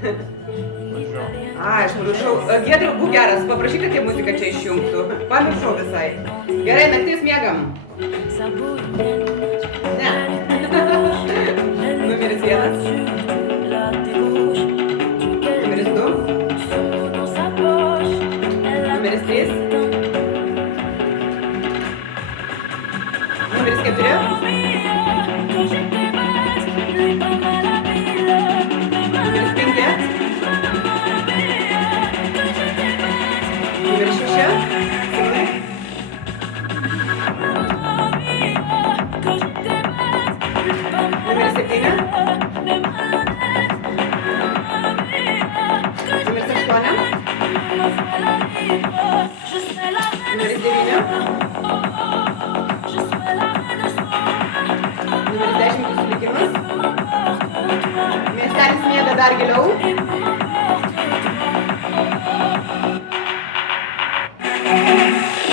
Aš pamiršau. Giedriau, būk geras, paprašyk, kad jie muziką čia išjungtų. Pamiršau visai. Gerai, naktis miegam. Ne. Numeris 1. Numeris 2. Numeris 3. Numeris 4. Numeris 5. Numeris 6. Simonai. Numeris 7. Numeris 8. Numeris 9. Numeris 10 susilikimas. Miestelis miega dar giliau.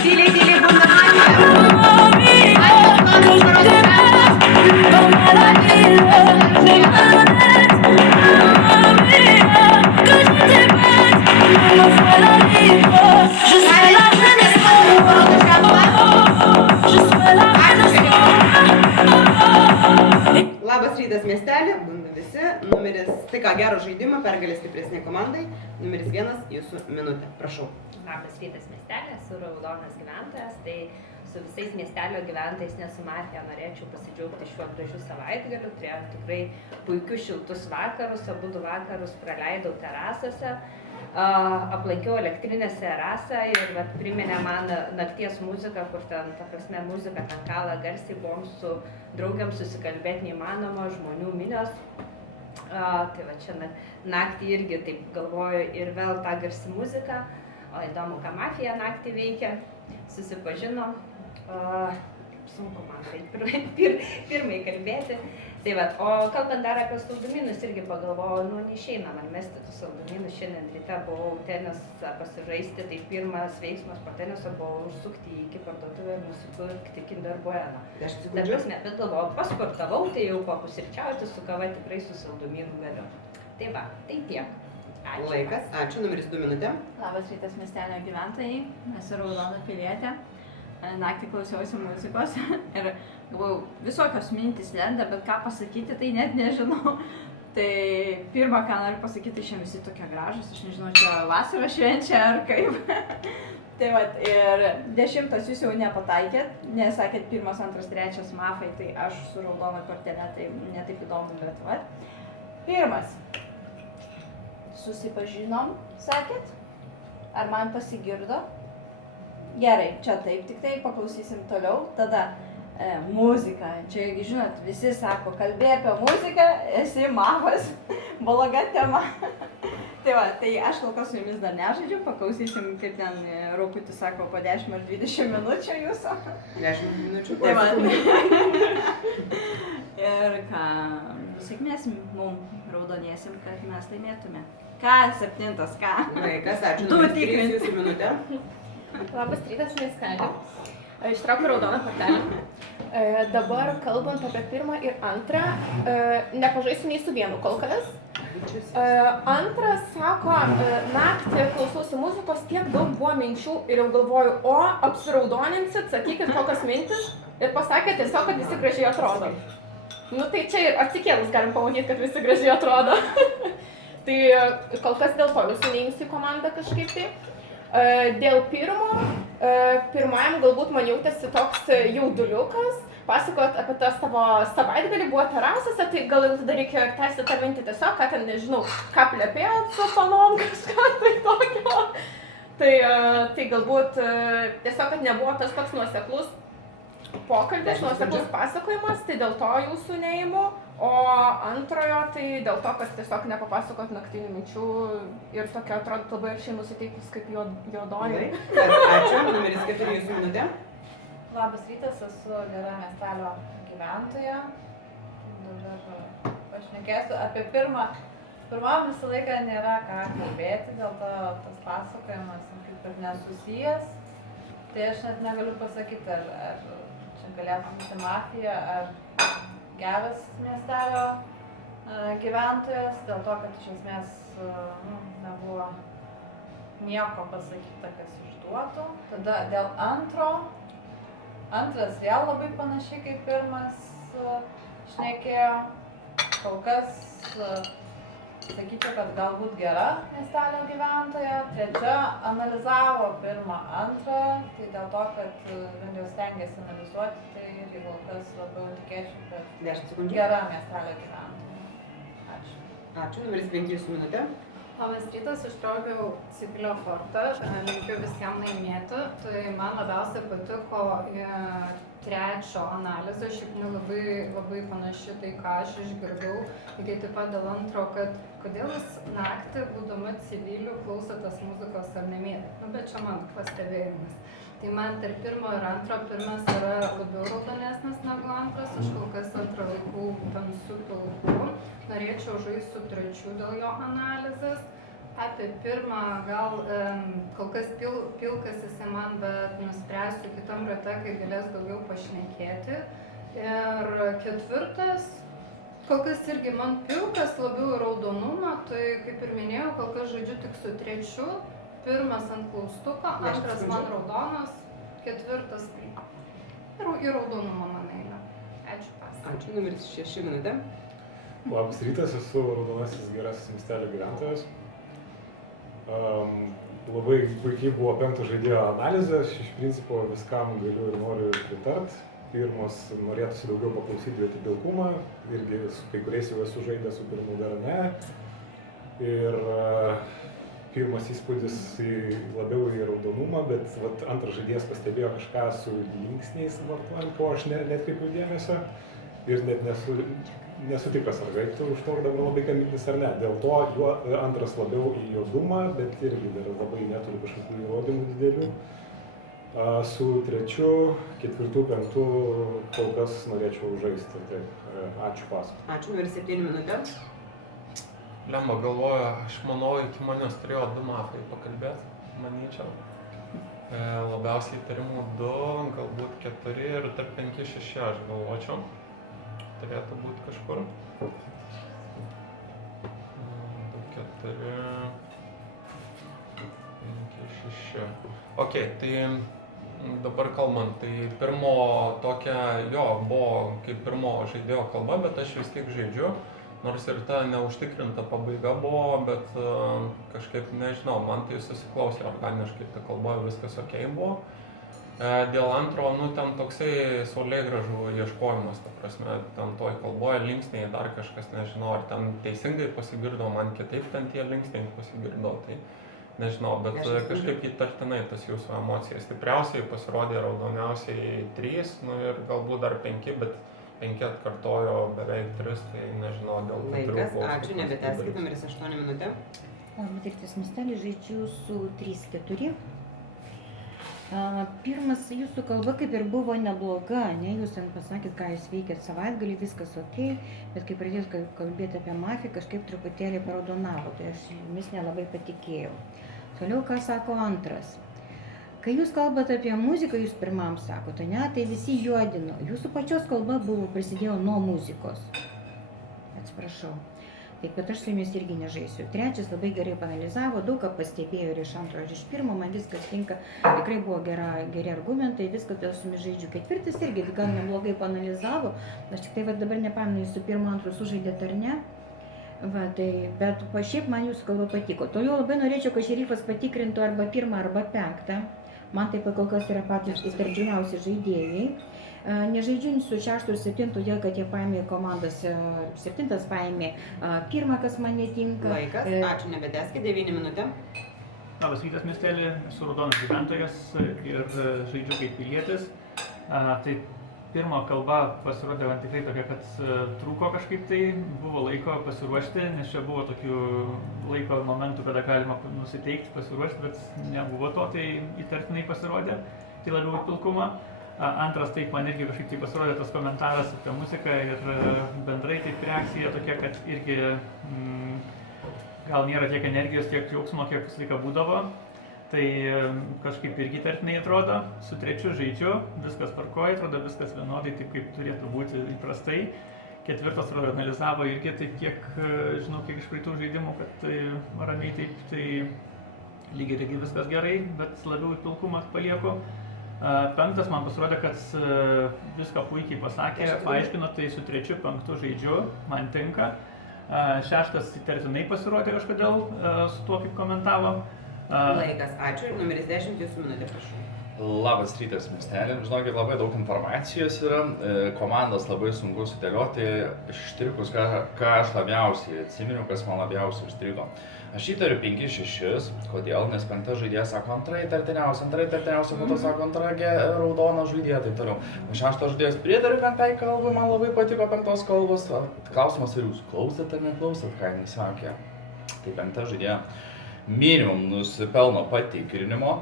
Tyliai, tyliai bunda Manija. Labas rytas miestelį, bunda visi. Numeris, tai ką, gero žaidimo, pergalė stipresnė komandai. Numeris 1, jūsų minutė, prašau. Labas rytas miestelė, esu raudonas gyventojas, tai su visais miestelio gyventojais nesu Mafija, norėčiau pasidžiaugti šiuo gražiu savaitgaliu, turėjau tikrai puikius šiltus vakarus, abudu vakarus praleidau terasose, aplankiau elektrinėse rasą ir priminė man nakties muziką, kur ten, ta prasme, muzika ten kala garsiai, buvom su draugiam susikalbėti neįmanoma, žmonių minios. Tai va čia naktį irgi taip galvoju ir vėl tą garsi muziką. O įdomu, ką Mafija naktį veikia, susipažinom, sunku man tai pirmai kalbėti. Tai va, o kalbant dar apie saldumynus, irgi pagalvojau, nu neišeina man mesti tų saldumynų, šiandien ryte buvau tenisą pasižaisti, tai pirmas veiksmas po teniso buvo užsukti iki parduotuvę ir nusipirkti Kinder Bueno. Bet galvojau, pasportavau, tai jau papusryčiauti su kava tikrai su saldumynų galiu. Tai va, tai tiek. Ačiū. Laikas, ačiū, numeris 2 minutė. Labas rytas miestelio gyventojai, esu raudona pilietė. Naktį klausiausi muzikos ir galvojau, visokios mintys lenda, bet ką pasakyti, tai net nežinau. Tai pirmą, ką noriu pasakyti, šiandien visi tokie gražus, aš nežinau, čia vasara švenčia ar kaip. Tai va, ir 10 jūs jau nepataikėt, nesakėt 1, 2, 3 Mafai, tai aš su raudona kortelė, tai netaip įdomu, bet va. 1. Susipažinom, sakėt? Ar man pasigirdo? Gerai, čia taip, tik tai paklausysim toliau. Tada muzika. Čia, žinot, visi sako, kalbė apie muziką, esi Mafas, bloga tema. Tai va, tai aš kol kas su jumis dar nežaidžiu, paklausysim, kaip ten Raukutis sako, po 10 ar 20 minučių jūsų. 10 minučių. Tai va. Ir ką, sėkmės mums raudonėsim, kad mes laimėtume. Ką, 7, ką? Laikas, ačiū, numeris 3, jūsų minutė. Labas rytas miestelį. Ištraukiu raudoną kortelę. Dabar kalbant apie 1 ir 2, nepažaisiu nei su vienu kol kas. 2 sako, naktį klausausi muzikos, tiek daug buvo minčių ir jau galvoju, o apsiraudoninsit, sakykit kokios mintis ir pasakė tiesiog, kad visi gražiai atrodo. Nu tai čia ir atsikėlus galim pamatyti, kad visi gražiai atrodo. Tai kol kas dėl to jūsų neimsiu į komandą kažkaip tai. Dėl pirmajam galbūt man jautėsi toks jauduliukas, pasakojot apie tą savo savaitgalį, buvo terasose, tai gal jau tada reikėjo ir tęsti tą mintį tiesiog, ką ten nežinau, ką plepėjot su panom, kažką tai tokio. Tai galbūt tiesiog, kad nebuvo tas toks nuoseklus pokalbis, nuoseklus pasakojimas, tai dėl to jūsų neimu. O antrojo, tai dėl to, kad tiesiog nepapasakot naktinių minčių ir tokia atrodo labai aršiai nusiteikus kaip juodoji. Ačiū, numeris 4, jūsų minutė. Labas rytas, esu gera miestelio gyventoja. Dabar pašnekėsiu apie pirmą. Pirmam visą laiką nėra ką kalbėti, dėl to tas pasakojimas kaip ir nesusijęs. Tai aš net negaliu pasakyti, ar čia galėtų būti Mafija, ar geras miestelio gyventojas, dėl to, kad iš esmės nebuvo nieko pasakyta, kas išduotų. Tada dėl antras vėl labai panašiai kaip pirmas šnekėjo. Kol kas sakyčiau, kad galbūt gera miestelio gyventoja. Trečia analizavo pirmą, antrą, tai dėl to, kad bent jau stengiasi analizuoti, tai irgi kol kas labiau tikėčiau, kad 10 sekundžių. gera miestelio gyventoja. Ačiū. Ačiū, numeris 5 jūsų minutė. Labas rytas, ištraukiau Civilio fortą, linkiu visiems laimėti. Tai man labiausiai patiko trečio analizė, šiaip labai panaši tai, ką aš išgirdau. Lygiai taip pat dėl antro, kad kodėl jūs naktį, būdama civilių, klausotės muzikos ar nemėgat. Bet čia man pastebėjimas. Tai man tarp pirmo ir antro, pirmas yra labiau raudonesnis negu antras, aš kol kas antrą laikau tamsiu pilku. Norėčiau žaisti su trečiu dėl jo analizės. Apie pirmą gal kol kas pilkas jisai man, bet nuspręsiu kitam rate, kai galės daugiau pašnekėti. Ir ketvirtas, kol kas irgi man pilkas, labiau raudonumą, tai kaip ir minėjau, kol kas žaidžiu tik su trečiu. Pirmas ant klaustuko, antras man raudonas, ketvirtas ir raudonumą man eina. Ačiū pas. Ačiū, numeris 6 minutė. Labas rytas, esu raudonasis gerasis miestelio gyventojas. Labai puikiai buvo 5 žaidėjo analizė, aš iš principo viskam galiu ir noriu pritart. Pirmas, norėtųsi daugiau paklausyti apie pilkumą, irgi su kai kuriais jau esu žaidęs, su pirmu dar ne. Ir pirmas įspūdis labiau į raudonumą, bet antras žaidėjas pastebėjo kažką su linksniais vartojant, ko aš netkreipiu dėmesio ir net nesu tikras, ar reiktų už to dabar labai kabintis ar ne. Dėl to antras labiau į juodumą, bet irgi dar labai neturi kažkokių įrodymų didelių. Su trečiu, ketvirtu, penktu kol kas norėčiau žaisti. Taip, ačiū pas. Ačiū, numeris 7 minutė. Lemba galvoju, aš manau, iki manęs turėjo 2 mafai pakalbėti, manyčiau. Labiausiai įtarimų 2, galbūt 4 ir tarp 5-6 aš galvočiau. Turėtų būti kažkur. 2, 4, 5, 6. Ok, tai dabar kalbant, tai pirmo tokia, buvo kaip pirmo žaidėjo kalba, bet aš vis tiek žaidžiu. Nors ir ta neužtikrinta pabaiga buvo, bet kažkaip nežinau, man tai susiklausė organiškai, ta kalba viskas ok buvo. Dėl antro, ten toksai saulėgrąžų ieškojimas, ta prasme, ten toj kalboje linksniai dar kažkas, nežinau, ar ten teisingai pasigirdo, man kitaip ten tie linksniai pasigirdo, tai nežinau, bet kažkaip įtartinai tas jūsų emocijas. Stipriausiai pasirodė raudoniausiai 3, ir galbūt dar 5, bet 5 atkartojo beveik 3, tai nežinau, dėl 4. Laikas, ačiū, nebetęskit, numeris 8 minutė. Labas rytas, miestelį žaidžiu su 3-4. Pirmas jūsų kalba kaip ir buvo nebloga, ne? Jūs ten pasakėt, ką jūs veikėt savaitgalį, viskas ok, bet kai pradėjot kalbėti apie mafiją, kažkaip truputėlį paraudonavo, tai aš jumis nelabai patikėjau. Toliau, ką sako antras. Kai jūs kalbate apie muziką, jūs pirmam sakote, ne, tai visi juodino. Jūsų pačios kalba prisidėjo nuo muzikos. Atsiprašau. Taip, bet aš su jumis irgi nežaisiu. Trečias labai gerai panalizavo, daug ką pastebėjo ir iš antro, ir iš pirmo, man viskas tinka, tikrai buvo geri argumentai, viskas dėl su jumis žaidžiu. Ketvirtas irgi gan neblogai panalizavo, aš tik tai dabar nepamenu, jūs su pirmo, antru sužaidėt ar ne. Bet šiaip man jūsų kalba patiko. Toliau labai norėčiau, kad šerifas patikrintų arba 1 arba 5. Man taip kol kas yra patys įtardžiamiausi žaidėjai. Nežaidžiu su 6 ir 7, todėl kad jie paėmė komandas, 7 paėmė 1, kas man netinka. Laikas, ačiū, nebetęskit, 9 minutė. Labas rytas, miestelį, esu raudonas gyventojas ir žaidžiu kaip pilietis. Tai pirmo kalba pasirodė man tikrai tokia, kad trūko kažkaip tai, buvo laiko pasiruošti, nes čia buvo tokių laiko momentų, kada galima nusiteikti, pasiruošti, bet nebuvo to, tai įtartinai pasirodė, tai labiau pilkumą. Antras taip man irgi kažkaip tai pasirodė tas komentaras apie muziką ir bendrai taip reakcija tokia, kad irgi gal nėra tiek energijos, tiek džiaugsmo, kiek visą laiką būdavo. Tai kažkaip irgi įtartinai atrodo, su trečiu žaidžiu, viskas tvarkoja, atrodo viskas vienodai, taip kaip turėtų būti įprastai. ketvirtas analizavo irgi taip, kiek žinau, kiek iš praeitų žaidimų, kad tai ramiai taip, tai lygiai irgi viskas gerai, bet labiau į pilkumą palieku. Penktas man pasirodė, kad viską puikiai pasakė, paaiškino, tai su trečiu, penktu žaidžiu, man tinka. Šeštas įtartinai pasirodė kažkodėl su tuo, kaip komentavo. Laikas, ačiū. Ir numeris 10, jūsų minutė, prašau. Labas rytas, miestelė. Žinokit, labai daug informacijos yra, komandas labai sunku sudėlioti, ištrikus, ką aš labiausiai atsiminiau, kas man labiausiai užstrigo. Aš įtariu 5-6, kodėl, nes penktas žaidėjas sako antrai tartiniausia, po to sako antra raudona žaidėja, taip toliau. O šeštas žaidėjas pritariu penktai kalbai, man labai patiko penktos kalbos. Klausimas, ar jūs klausėt ar neklausėt, ką jis sakė. Tai penkta žaidėja minimum nusipelno patikrinimo.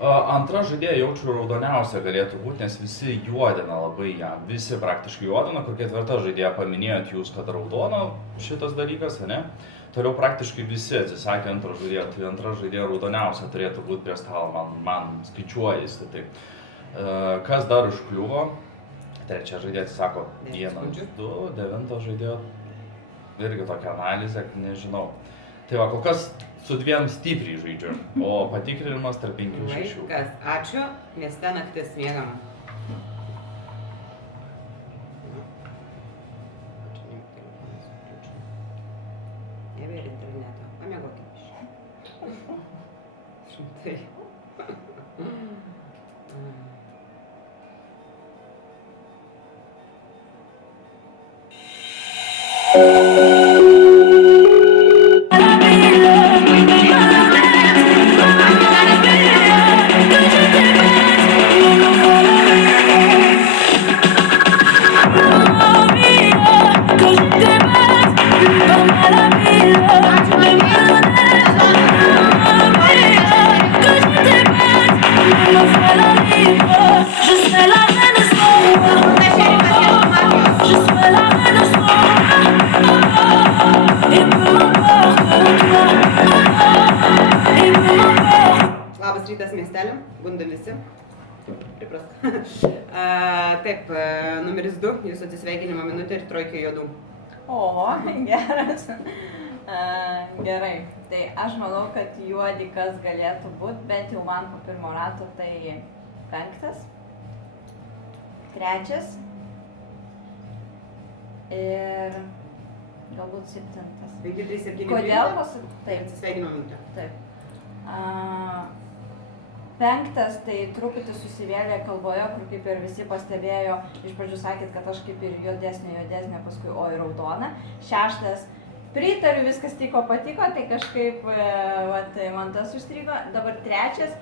Antra žaidėja jaučiu raudoniausia galėtų būti, nes visi juodina labai ją. Visi praktiškai juodina, kur ketvirta žaidėja paminėjot jūs, kad raudona šitas dalykas, ne? Toliau praktiškai visi atsisakė antrą žaidėją, tai antra žaidėja raudoniausia turėtų būti prie stalo, man skaičiuojasi. Tai. Kas dar užkliuvo? Trečia žaidėja atsisako 1, 2, 9 žaidėjo irgi tokia analizė, nežinau. Tai va, kol kas su dviem stipriai žaidžiu, o patikrinimas tarp 5-6. Laikas, ačiū. Mieste naktis miegam. Nebėra interneto. Pamiegokim. Šimtai. Labas rytas, miestelė, bundam visi. Priprast. Taip, numeris 2, jūsų atsisveikinimo minutė ir trojkė juodų. O, geras. Gerai, tai aš manau, kad juodi kas galėtų būti, bet jau man po pirmo rato tai 5, 3 ir galbūt 7. 5, 3, 7, 9. Kodėl pasakyti? Taip. Atsisveikinimo minutė. Taip. 5 tai truputį susivėlė kalboje, kur kaip ir visi pastebėjo, iš pradžių sakėt, kad aš kaip ir juodesnė, paskui oi raudona. 6 pritariu, viskas tiko, patiko, tai kažkaip man tas užstrigo. Dabar 3,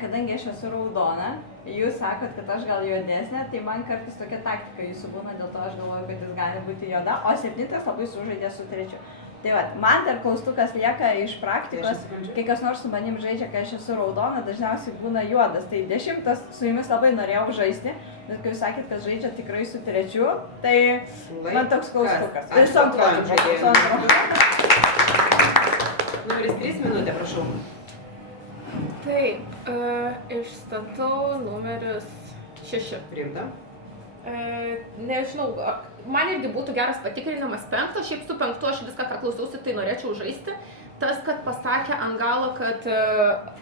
kadangi aš esu raudona, jūs sakot, kad aš gal juodesnė, tai man kartais tokia taktika jūsų būna, dėl to aš galvoju, kad jis gali būti juoda, o 7 labai sužaidė su 3. Tai va, man dar klaustukas lieka iš praktikos, kai kas nors su manim žaidžia, kai aš esu raudona, dažniausiai būna juodas. Tai 10 su jumis labai norėjau žaisti, bet kai jūs sakėt, kad žaidžia tikrai su 3, tai man toks klaustukas. Tai su antruoju žaidėju. Numeris 3 minutė, prašau. Taip, išstatau numeris 6. Priimta. Nežinau, man irgi būtų geras patikrinimas 5, šiaip su 5 aš viską, ką klausiausi, tai norėčiau žaisti. Tas, kad pasakė ant galo, kad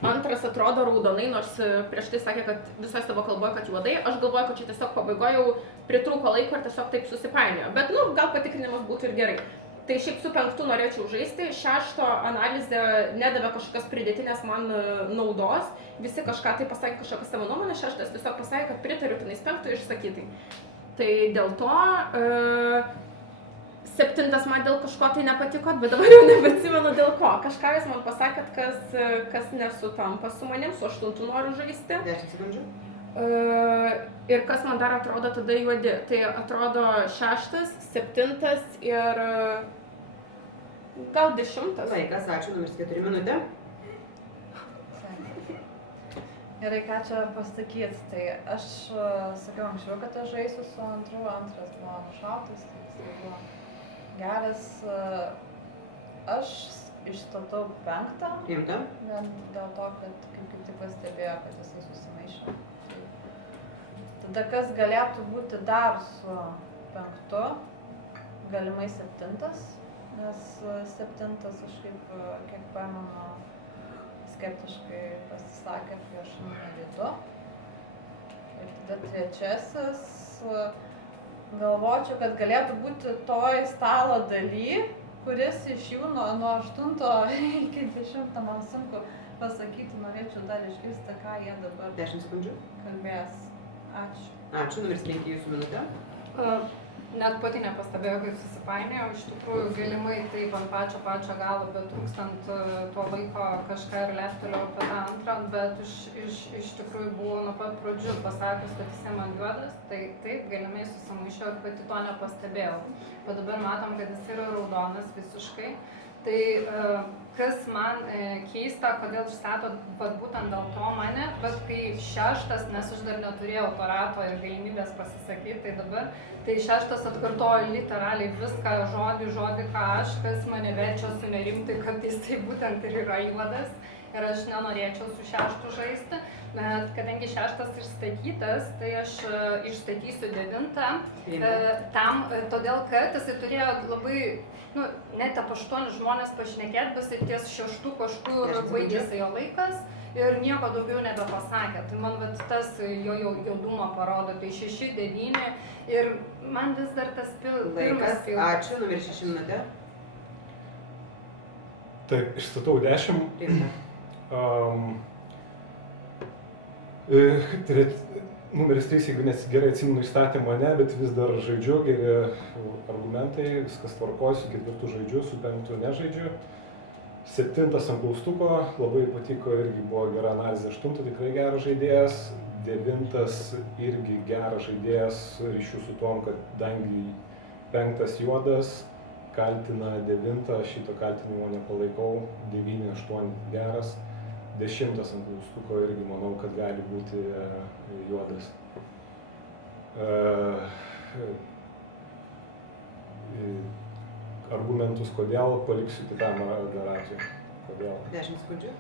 antras atrodo raudonai, nors prieš tai sakė, kad visoje savo kalboje, kad juodai, aš galvoju, kad čia tiesiog pabaigoje jau pritrūko laiko ir tiesiog taip susipainiojo. Bet, gal patikrinimas būtų ir gerai. Tai šiaip su 5 norėčiau žaisti, 6 analizė nedavė kažkokios pridėtinės man naudos, visi kažką tai pasakė kažkokią savo nuomonę, 6 tiesiog pasakė, kad pritariu tenais 5 išsakytai. Tai dėl to 7 man dėl kažko tai nepatiko, bet dabar jau nebeatsimenu dėl ko. Kažką jūs man pasakėt, kas nesutampa su manim, su 8 noriu žaisti. 10 sekundžių. Ir kas man dar atrodo tada juodi, tai atrodo 6, 7 ir gal 10. Laikas, ačiū, numeris 4 minutė. Gerai, ką čia pasakyt, tai aš sakiau anksčiau, kad aš žaisiu su antru, antras buvo nušautas, tai jis buvo geras. Aš išstatau 5. Priimta. Vien dėl to, kad kaip tik pastebėjo, kad jisai susimaišė. Tada kas galėtų būti dar su 5, galimai 7, nes 7 kažkaip, kiek pamenu, skeptiškai pasisakė prieš numerį 2. Ir tada 3, galvočiau, kad galėtų būti toj stalo daly, kuris iš jų nuo 8 iki 10, man sunku pasakyti, norėčiau dar išgirsti, ką jie dabar 10 sekundžių. kalbės. Ačiū. Ačiū, numeris 5 jūsų minutė. Net pati nepastebėjau, kaip susipainėjau, iš tikrųjų galimai taip ant pačio galo, bet trūkstant to laiko kažką ir leptelėjau apie tą antrą, bet iš tikrųjų buvau nuo pat pradžių pasakius, kad jis man juodas, tai taip, galimai susimaišiau ir pati to nepastebėjau. Bet dabar matom, kad jis yra raudonas visiškai. Tai kas man keista, kodėl išstato būtent dėl to mane, bet kai 6, nes aš dar neturėjau to rato ir galimybės pasisakyti, tai dabar, tai 6 atkartojo literaliai viską žodį ką aš, kas mane verčia sunerimti, kad jisai būtent ir yra juodas ir aš nenorėčiau su 6 žaisti, bet kadangi 6 išstatytas, tai aš išstatysiu 9 tam, todėl kad jisai turėjo labai, net apie 8 žmonės pašnekėti, bet ties 6 kažkur baigėsi jo laikas ir nieko daugiau nebepasakė. Tai man tas jo jaudumą parodo, tai 6, 9 ir man vis dar tas pirmas filmas. Ačiū, numeris 6 minutė. Taip, išstatau 10. Numeris 3, jeigu gerai atsimenu įstatymą, ne, bet vis dar žaidžiu, geri argumentai, viskas tvarkoja, su 4 žaidžiu, su 5 nežaidžiu. 7 ant klaustuko, labai patiko, irgi buvo gera analizė, 8 tikrai geras žaidėjas, 9 irgi geras žaidėjas, ryšių su tom, kad dangi 5 juodas, kaltina 9, šito kaltinimo nepalaikau, 9, 8 geras. 10 ant klaustuko irgi manau, kad gali būti juodas. Argumentus kodėl paliksiu kitam ratui. Kodėl? 10 sekundžių.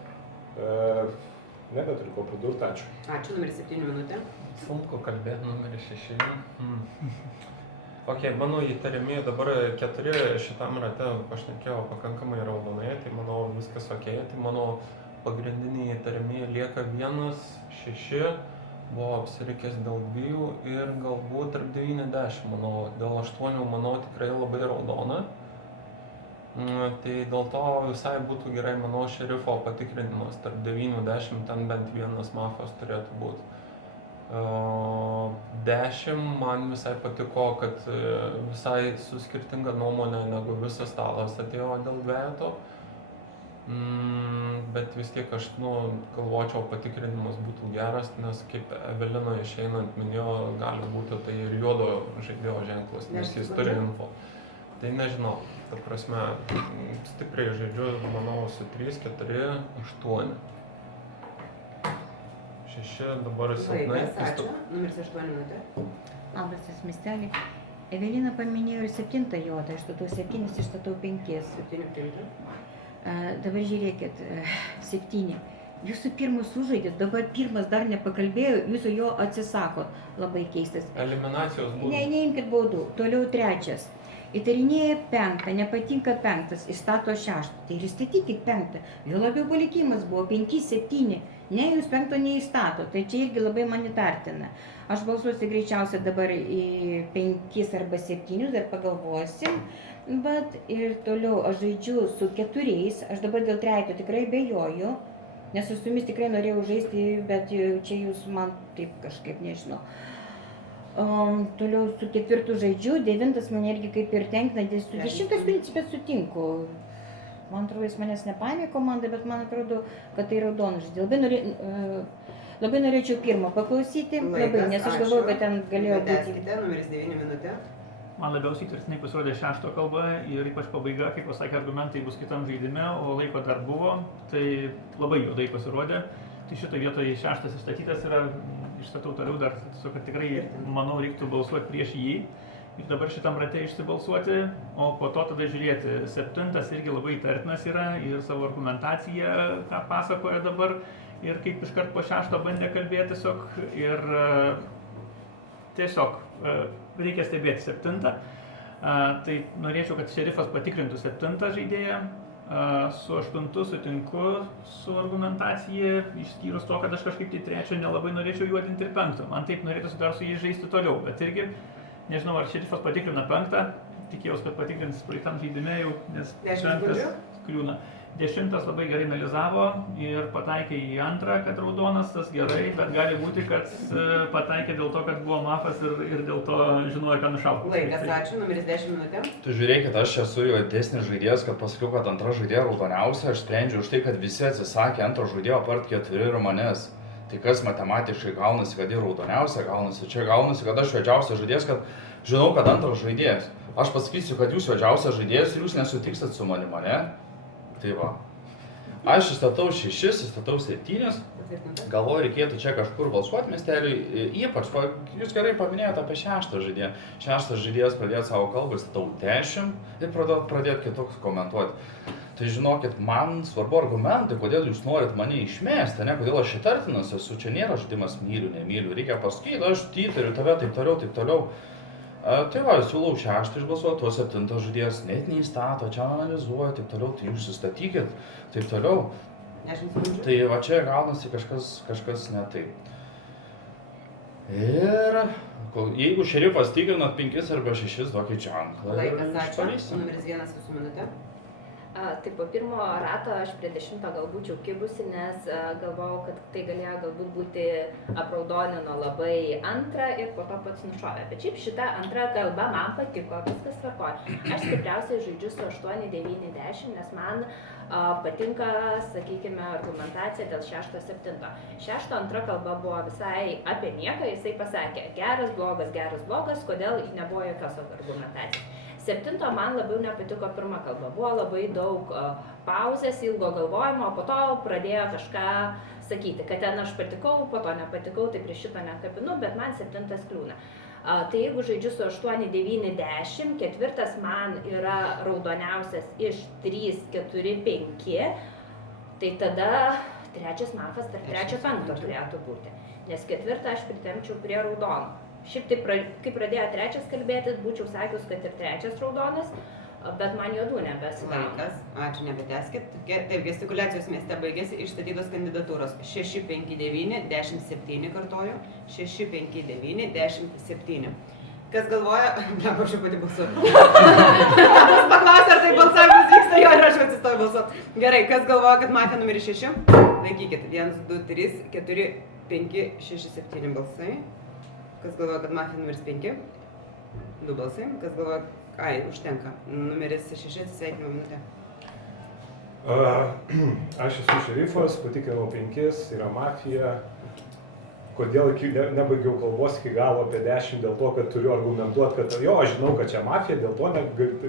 Nebeturiu ko pridurti, ačiū. Ačiū, numeris 7 minutė. Sunku kalbėti, numeris 6. Ok, mano įtariamieji dabar 4 šitam rate pašnekėjo pakankamai raudonai, tai manau viskas ok. Tai mano pagrindiniai įtariamieji lieka 1, 6, buvo apsirikęs dėl 2 ir galbūt tarp 9-10, manau, dėl 8, manau, tikrai labai raudona. Tai dėl to visai būtų gerai, manau, šerifo patikrinimas, tarp 9-10 ten bent vienas mafijos turėtų būti. 10 man visai patiko, kad visai su skirtinga nuomonė negu visas stalas atėjo dėl 2. Bet vis tiek aš galvočiau patikrinimas būtų geras, nes kaip Evelina išeinant minėjo, gali būti tai ir juodo žaidėjo ženklas, nes jis turi info. Tai nežinau, ta prasme, stipriai žaidžiu, manau, su 3, 4, 8. 6 dabar silpnai. Ačiū, numeris 8 minutė. Labas miestelį. Evelina paminėjo ir 7 juodą, išstatau 7, išstatau 5. 7 priimta. Dabar žiūrėkit, 7. Jūsų pirmus sužaidėt, dabar pirmas dar nepakalbėjo, jūsų jo atsisako. Labai keistas. Eliminacijos būdų. Neimkit baudų. Toliau 3. Įtarinėja 5, nepatinka 5, išstato 6. Tai ir įstatykit 5. Jo labiau palikimas buvo 5, 7. Ne, jūs 5 neįstato. Tai čia irgi labai man įtartina. Aš balsuosiu greičiausiai dabar į 5 arba 7, dar pagalvosim. Bet ir toliau aš žaidžiu su 4, aš dabar dėl 3 tikrai bejoju, nes su jumis tikrai norėjau žaisti, bet čia jūs man taip kažkaip nežinau. Toliau su 4 žaidžiu, 9 mane irgi kaip ir tenkina, su 10 principė sutinku. Man atrodo, jis manęs nepaėmė komandą, bet man atrodo, kad tai raudonas žaidėjas. Labai norėčiau pirmą paklausyti, nes aš galvoju, kad ten galėjo būti. Numeris 9 minutė. Man labiausiai tvirtinai pasirodė 6 kalba ir ypač pabaiga, kaip pasakė, argumentai bus kitam žaidime, o laiko dar buvo, tai labai juodai pasirodė. Tai šitoje vietoje 6 išstatytas yra, išstatau toliau dar, kad tikrai, manau, reiktų balsuoti prieš jį ir dabar šitam rate išsibalsuoti, o po to tada žiūrėti. 7 irgi labai įtartinas yra ir savo argumentaciją, ką pasakoja dabar ir kaip iškart po 6 bandė kalbėti tiesiog ir tiesiog reikia stebėti 7. Tai norėčiau, kad šerifas patikrintų 7 žaidėją. Su 8 sutinku su argumentacija, išskyrus to, kad aš kažkaip tai 3 nelabai norėčiau juodinti ir 5. Man taip norėtųsi dar su jais žaisti toliau, bet irgi nežinau, ar šerifas patikrina 5. Tikėjausi, kad patikrins praeitam žaidime jau, nes 5 kliūna. 10 labai gerai analizavo ir pataikė į 2, kad raudonas, tas gerai, bet gali būti, kad pataikė dėl to, kad buvo mafas ir dėl to žinojo, ką nušaukti. Laikas, ačiū, numeris 10 minutė. Tu žiūrėkit, aš esu juodesnis žaidėjas, kad pasakiau, kad 2 žaidėja raudoniausia, aš sprendžiu už tai, kad visi atsisakė 2 žaidėjo apart 4 ir manęs. Tai kas matematiškai gaunasi, kad ir raudoniausia gaunasi, čia gaunasi, kad aš juodžiausias žaidėjas, kad žinau, kad 2 žaidėjas. Aš pasakysiu, kad jūs juodžiausias žaidėjas ir jūs nesutiksit su manimi, ne? Tai va. Aš įstatau 6, įstatau 7. Galvoju, reikėtų čia kažkur balsuoti miesteliui. Ypač, jūs gerai paminėjote apie 6 žaidėją. 6 žaidėjas pradėti savo kalbą, įstatau 10 ir pradėti kitoks komentuoti. Tai žinokit, man svarbu argumentai, kodėl jūs norit mane išmesti, ne? Kodėl aš įtartinas esu. Čia nėra žaidimas myliu, nemyliu. Reikia pasakyti, aš įtariu tave, taip toliau. Tai va, siūlau 6 išbalsuoti, o 7 žaidėjas net neįstato, čia analizuoja, taip toliau, tai jūs įstatykit, taip toliau. Tai va čia gaunasi kažkas ne taip. Ir jeigu šerifas tikrinat 5 arba 6, duokit ženklą. Laikas, ačiū. Numeris 1 jūsų minutė. Tai po pirmo rato aš prie 10 gal būčiau kibusi, nes galvojau, kad tai galėjo galbūt būti apraudonino labai 2 ir po to pats nušovė. Bet šiaip šita 2 kalba man patiko, viskas tvarkoja. Aš stipriausiai žaidžiu su 8, 9, 10, nes man patinka, sakykime, argumentacija dėl 6, 7. 6, 2 kalba buvo visai apie nieką, jisai pasakė geras, blogas, kodėl nebuvo jokios argumentacijos. 7 man labiau nepatiko 1 kalba, buvo labai daug pauzės, ilgo galvojimo, po to pradėjo kažką sakyti, kad ten aš patikau, po to nepatikau, tai prie šito nekapinu, bet man 7 kliūna. Tai jeigu žaidžiu su 8, 9, 10, 4 man yra raudoniausias iš 3, 4, 5, tai tada 3 mafas tarp 3, 5 turėtų būti, nes 4 aš pritempčiau prie raudono. Šiaip taip, kai pradėjo 3 kalbėti, būčiau sakius, kad ir 3 raudonas, bet man juodų nebesigauna. Laikas, ačiū, nebetęskit. Taip, gestikuliacijos mieste baigėsi išstatytos kandidatūros 6, 5, 9, 10, 7 kartoju, 6, 5, 9, 10, 7. Kas galvoja, aš jau pati balsuoju. Kas paklausė, ar tai balsavimas vyksta, jo ir aš atsistoju balsuoti. Gerai, kas galvoja, kad mafija numeris 6? Laikykit, 1, 2, 3, 4, 5, 6, 7 balsai. Kas galvoja, kad mafija numeris 5? 2 balsai. Kas galvoja, užtenka. Numeris 6, atsisveikinimo minutė. Aš esu šerifas, patikrinau 5, yra mafija. Kodėl nebaigiau kalbos iki galo apie 10, dėl to, kad turiu argumentuoti, kad jo, aš žinau, kad čia mafija, dėl to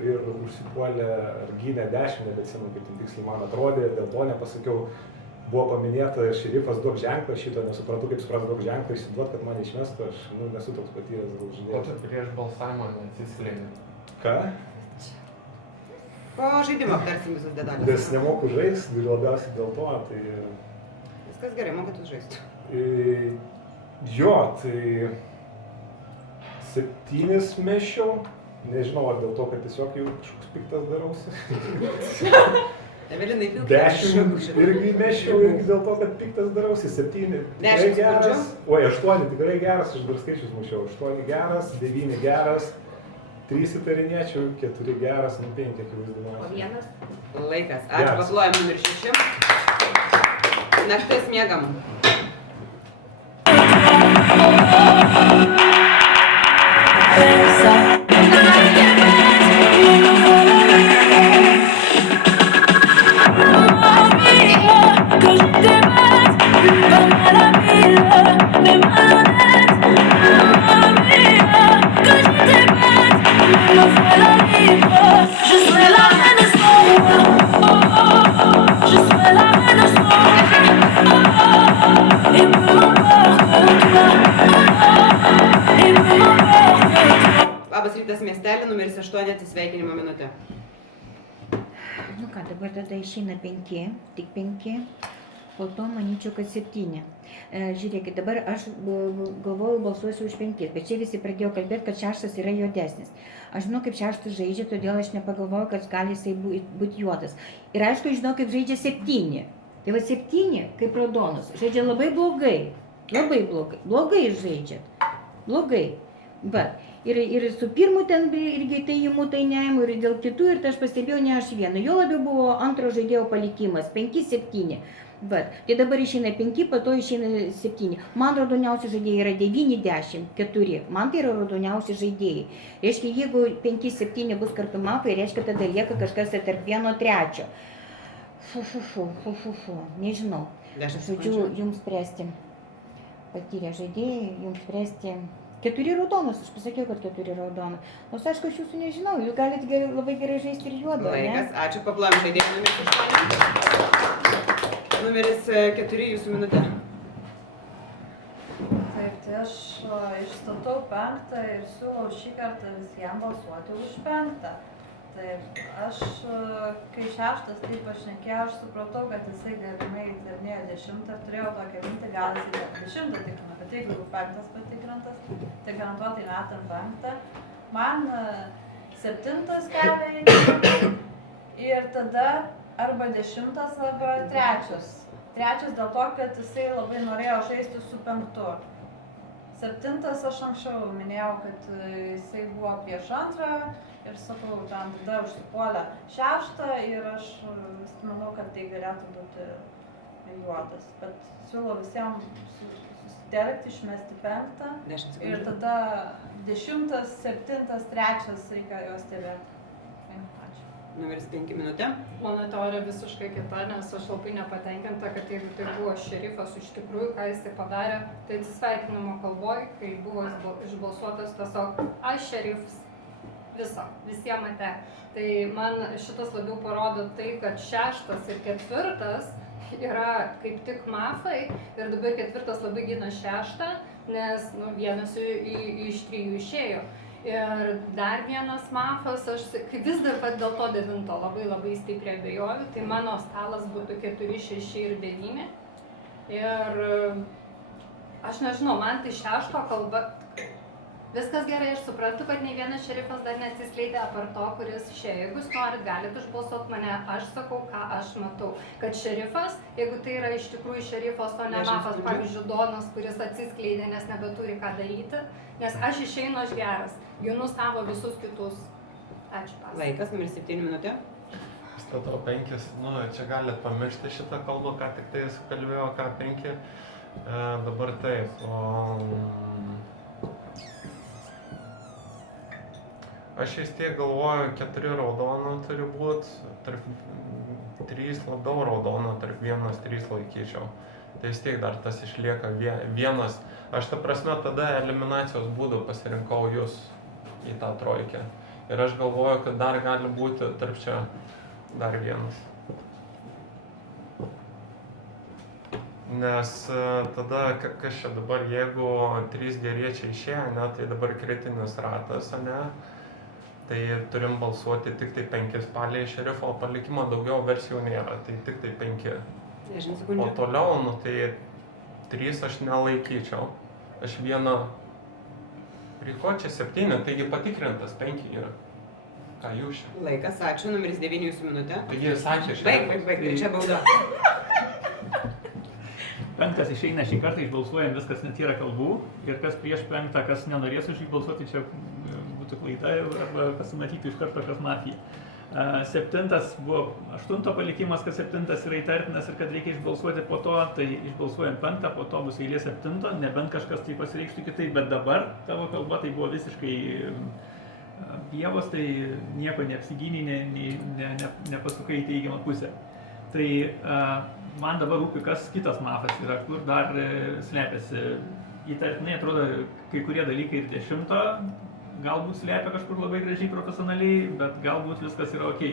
ir užsipuolė ar gynė 10, nebetsimenu, kaip tiksliai man atrodė, dėl to nepasakiau. Buvo paminėta šerifas duok ženklą, šito nesuprantu, kaip supras duok ženklą, išsiduot, kad mane išmestų, aš nesu toks patyręs gal žaidėjas. O tu prieš balsavimą neatsislėgi. Ką? Po žaidimo aptarsim visus detalės. Nes nemoku žaisti, ir labiausiai dėl to, tai... Viskas gerai, mokat jūs žaisti. Jo, tai... 7 mešiau, nežinau, ar dėl to, kad tiesiog jau kažkoks piktas darausi. Evelinai, 10 irgi mešiau, irgi dėl to, kad piktas darausi. 7 tikrai geras, 8 tikrai geras, aš dar skaičius mušiau. 8 geras, 9 geras, 3 įtarinėčiau, 4 geras, 5 akivaizdu. O 1? Laikas. Ačiū, paplojam numeris 6. Naktis miegam. Labas rytas miestelį, numeris 8, atsisveikinimo minutė. Nu ką, dabar tada išeina 5, tik 5. po to manyčiau, kad 7. Žiūrėkit, dabar aš galvoju balsuosiu už 5, bet čia visi pradėjo kalbėti, kad 6 yra juodesnis. Aš žinau, kaip 6 žaidžia, todėl aš nepagalvoju, kad gali jisai būti juodas. Ir aišku, žinau, kaip žaidžia 7. Tai va 7, kaip raudonas, žaidžia labai blogai. Labai blogai. Blogai žaidžiat. Blogai. Bet. Ir su pirmu ten irgi tai imu, tai neimu, ir dėl kitų, ir tai aš pastebėjau, ne aš vieną. Jo labiau buvo antro žaidėjo palikimas, 5-7. Bet. Tai dabar išeina 5, po to išeina 7. Man raudoniausi žaidėjai yra 9-10, 4. Man tai yra raudoniausi žaidėjai. Reiškia, jeigu 5-7 bus kartu mafai, reiškia, tada lieka kažkas tarp 1-3. Nežinau. Žodžiu, jums spręsti. Patyrę žaidėjai, jums spręsti. 4 raudonas, aš pasakiau, kad 4 raudonas. Nors aišku, aš jūsų nežinau, jūs galite labai gerai žaisti ir juodą, ne? Laikas, ačiū, paplojam žaidėjai numeris 8. Numeris 4, jūsų minutė. Taip, tai aš išstatau 5 ir siūlau šį kartą visiems balsuoti už 5. Taip, aš, kai 6 taip pašnekėjau, aš supratau, kad jisai galimai įtarnėjo 10 ir turėjau tokią mintį, gal jisai 10 tikrina, bet jeigu 5 patikrintas, tai garantuotai metam 5. Man 7 kelia įtarnį ir tada arba 10 arba 3. 3 dėl to, kad jisai labai norėjo žaisti su 5. 7 aš anksčiau minėjau, kad jisai buvo prieš 2 ir sakau, ten tada užsipuolė 6 ir aš manau, kad tai galėtų būti juodas. Bet siūlau visiems susitelkti, išmesti 5 ir tada 10, 7, 3 reikia juos stebėti. Ačiū. Numeris 5 minutė. Mano teorija visiškai kita, nes aš labai nepatenkinta, kad jeigu tai buvo šerifas iš tikrųjų, ką jis tai padarė, tai atsisveikinimo kalboj, kai buvo išbalsuotas tiesiog aš šerifas. Visiems mate. Tai man šitas labiau parodo tai, kad 6 ir 4 yra kaip tik mafai ir dabar 4 labai gina 6, nes vienas iš 3 išėjo. Ir dar vienas mafas, aš vis dar dėl to 9 labai stipriai abejoju, tai mano stalas būtų 4, 6 ir 9. Ir aš nežinau, man tai 6 kalba. Viskas gerai, aš suprantu, kad nei vienas šerifas dar neatsiskleidė apart to, kuris išėjo. Jeigu jūs norit, galite išbalsuoti mane, aš sakau, ką aš matau. Kad šerifas, jeigu tai yra iš tikrųjų šerifas, o ne mafas, pavyzdžiui, Donas, kuris atsiskleidė, nes nebeturi ką daryti, nes aš išeinu, aš geras, ginu savo visus kitus. Ačiū, pas. Laikas, numeris 7 minutė. Statau 5, čia galit pamiršti šitą kalbą, ką tik tai kalbėjo, ką 5. Dabar taip. Aš vis tiek galvoju, 4 raudono turi būti, tarp 3 labiau raudono, tarp 1-3 laikyčiau. Tai vis tiek dar tas išlieka vienas. Aš ta prasme tada eliminacijos būdų pasirinkau jūs į tą trojkę. Ir aš galvoju, kad dar gali būti tarp čia dar vienas. Nes tada, kas čia dabar, jeigu 3 geriečiai išėjo, ne, tai dabar kritinis ratas, ne? Tai turim balsuoti tik tai 5 spaliai šerifo, o palikimo daugiau versijų nėra, tai tik tai 5. O toliau, tai 3 aš nelaikyčiau. Aš vieną, Riko čia 7, taigi patikrintas 5 yra. Ką jūs čia? Laikas, ačiū, numeris 9 jūsų minutė. Taigi sakė šerifas. Baig, tai čia bauda. 5 išeina šį kartą, išbalsuojam, viskas net yra kalbų. Ir kas prieš 5, kas nenorės už jį balsuoti, čia būtų klaida arba pasimatyti iš karto, kas mafija. 7 buvo 8 palikimas, kad 7 yra įtartinas ir kad reikia išbalsuoti po to, tai išbalsuojam 5, po to bus eilė 7, nebent kažkas tai pasireikštų kitaip, bet dabar tavo kalba tai buvo visiškai pievos, tai nieko neapsigynė, nepasukai į teigiamą pusę. Tai man dabar rūpi, kas kitas mafas yra, kur dar slepiasi. Įtartinai atrodo, kai kurie dalykai ir 10 galbūt slepia kažkur labai gražiai profesionaliai, bet galbūt viskas yra ok.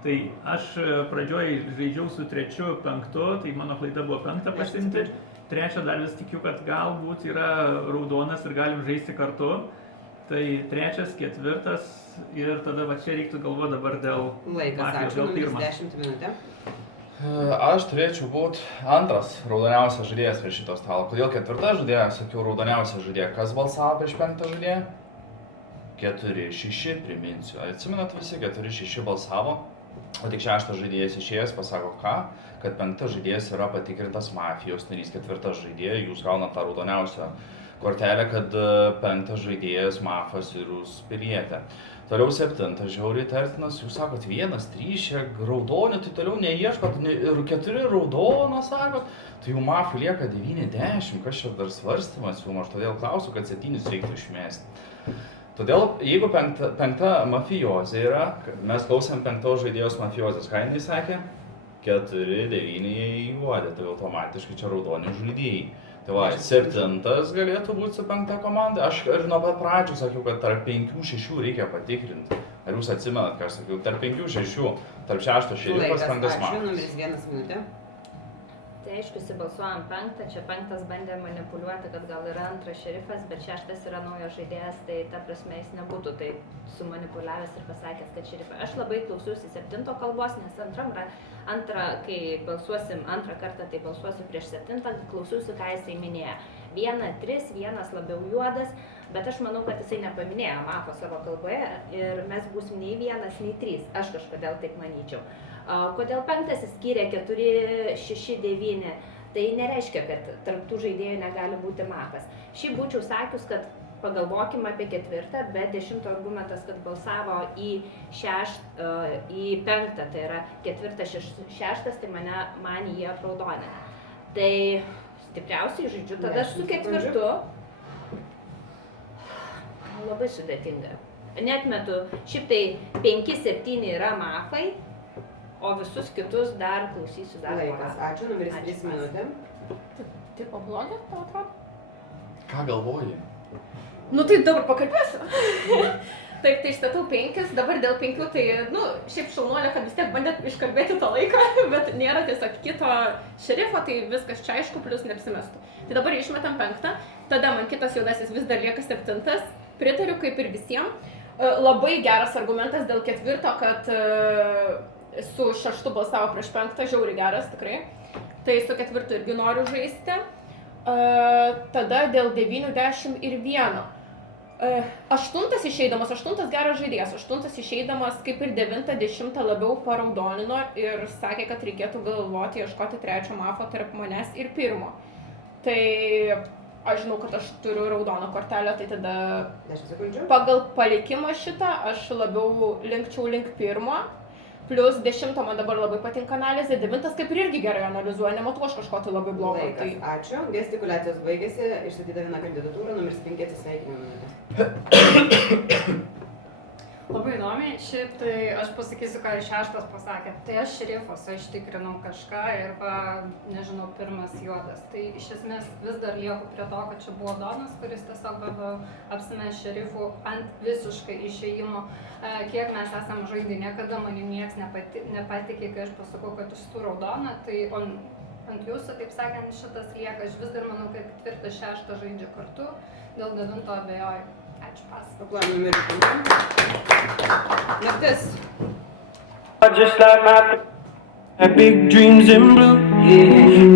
Tai aš pradžioj žaidžiau su 3, 5, tai mano klaida buvo 5 pasiimti. 3 dar vis tikiu, kad galbūt yra raudonas ir galim žaisti kartu. Tai 3, 4 ir tada va čia reiktų galvoti dabar dėl Laikas, mafijos, ačiū, dėl numeris pirmas. 10 minutė. Aš turėčiau būti antras raudoniausias žaidėjas prie šito stalo. Kodėl ketvirtas žaidėjas, sakiau, raudoniausias žaidėjas. Kas balsavo prieš penktą žaidėją? 4-6, priminsiu. Atsimenat visi, 4-6 balsavo, o tik šeštas žaidėjas išėjęs pasako ką? Kad penktas žaidėjas yra patikrintas mafijos narys, ketvirtas žaidėjas, jūs gaunat tą raudoniausią kortelę, kad penktas žaidėjas mafas ir jūs pilietė. Toliau septintas žiauriai tartinas, jūs sakot 1-3, raudonį, tai toliau neieškot ir 4 raudono sakot, tai jų mafų lieka 9-10, kas čia dar svarstymas jums, aš todėl klausiu, kad 7 reiktų išmesti. Todėl, jeigu penkta mafijozė yra, mes klausėm penktos žaidėjos mafijozės, ką jinai sakė? 4-9 juodė, tai automatiškai čia raudoni žaidėjai. Tai va, septintas galėtų būti su penkta komanda. Aš ir nuo pat pradžių sakiau, kad tarp 5-6 reikia patikrinti. Ar jūs atsimenat, ką aš sakiau? Tarp 5-6, tarp 6 šerifas, 5 matas. Ačiū, numeris 1 minutė. Tai aišku, balsuojam penktą, čia penktas bandė manipuliuoti, kad gal yra antras šerifas, bet šeštas yra naujas žaidėjas, tai ta prasme jis nebūtų taip sumanipuliavęs ir pasakęs, kad šerifas. Aš labai klausiausi septinto kalbos, nes antrą, kai balsuosim antrą kartą, tai balsuosiu prieš septintą, klausiausi, ką jisai minėjo. 1-3, vienas labiau juodas, bet aš manau, kad jisai nepaminėjo mafo savo kalboje ir mes būsim nei 1, nei 3, aš kažkodėl taip manyčiau. Kodėl penktas skyrė 4-6-9, tai nereiškia, kad tarp tų žaidėjų negali būti mafas. Šiaip būčiau sakius, kad pagalvokime apie ketvirtą, bet 10 argumentas, kad balsavo į penktą, tai yra 4-6, tai man jį apraudonė. Tai stipriausiai žaidžiu tada su ketvirtu. Labai sudėtinga. Netmetu, šiaip tai 5-7 yra mafai, o visus kitus dar klausysiu dar. Laikas. Ačiū, numeris 3 minutė. Tipo blogė, tau atrodo? Ką galvoji? Nu tai dabar pakalbėsiu. Taip, tai išstatau 5, dabar dėl 5, tai, šiaip šaunuolė, kad vis tiek bandėt iškalbėti tą laiką, bet nėra tiesiog kito šerifo, tai viskas čia aišku, plus neapsimestų. Tai dabar išmetam 5, tada man kitas juodasis vis dar lieka 7, pritariu kaip ir visiems. Labai geras argumentas dėl 4, kad su 6 balsavo prieš 5, žiauriai geras tikrai. Tai su 4 irgi noriu žaisti. Tada dėl 9-10 ir 1. 8 išeidamas, 8 geras žaidėjas, 8 išeidamas kaip ir 9-10 labiau paraudonino ir sakė, kad reikėtų galvoti, ieškoti 3 mafo tarp manęs ir 1. Tai aš žinau, kad aš turiu raudoną kortelę, tai tada pagal palikimą šitą aš labiau linkčiau link 1. Plus 10 man dabar labai patinka analizė, 9 kaip ir irgi gerai analizuoja, nematau aš kažko tai labai blogo. Laikas. Ačiū. Gestikuliacijos baigėsi, išstatyta viena kandidatūra, numeris 5 atsisveikinimo minutė. Labai įdomiai, šiaip tai aš pasakysiu, ką ir 6 pasakė. Tai aš šerifas, aš tikrinau kažką ir nežinau, 1 juodas. Tai iš esmės vis dar lieku prie to, kad čia buvo Donas, kuris tiesiog apsimės šerifų ant visiškai išėjimo. Kiek mes esam žaidę, niekada manim nieks nepatikė, kai aš pasakau, kad aš su raudona, tai ant jūsų, taip sakant, šitas lieka. Aš vis dar manau, kad 4-6 žaidžia kartu, dėl 9 abejoju. Ačiū pas. Paplanu numerį 5. Naktis. Just like my big dreams in blue,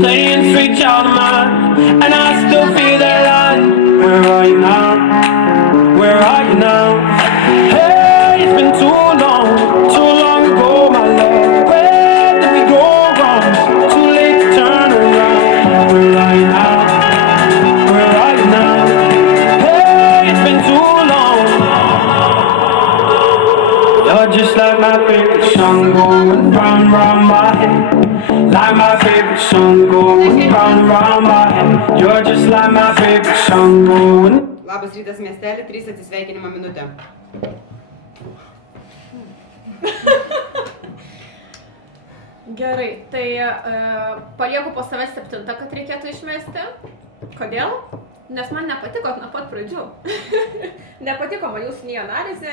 playing straight out of mine, and I still feel that line. Where are you now? Where are you now? Hey, it's been too long ago, my love. Where did we go wrong? Too late to turn around. Where are you now? Where are you now? Hey, it's been too long. You're just like my favorite song going round, round my head. Like my favorite song going round, round my head. You're just like my favorite song going. Labas rytas miestelį, 3 atsisveikinimo minutė. Gerai, tai palieku po savęs 7, kad reikėtų išmesti. Kodėl? Nes man nepatiko nuo pat pradžių. Nepatiko man jūsų nei analizė,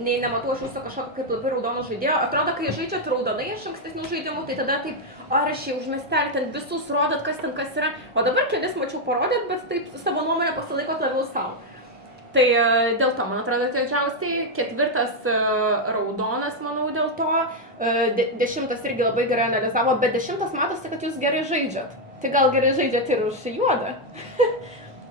nei nematau aš jūsų kažkokio kaip labai raudono žaidėjo. Atrodo, kai žaidžiat raudonai iš ankstesnių žaidimų, tai tada taip, ar aš jau už miestelį ten visus rodot, kas ten kas yra. O dabar kelis mačiau parodėt, bet taip savo nuomonę pasilaikot labiau savo. Tai dėl to, man atrodo, didžiausiai. 4 raudonas, manau, dėl to. 10 irgi labai gerai analizavo, bet 10 matosi, kad jūs gerai žaidžiat. Tai gal gerai žaidžiat ir už juodą.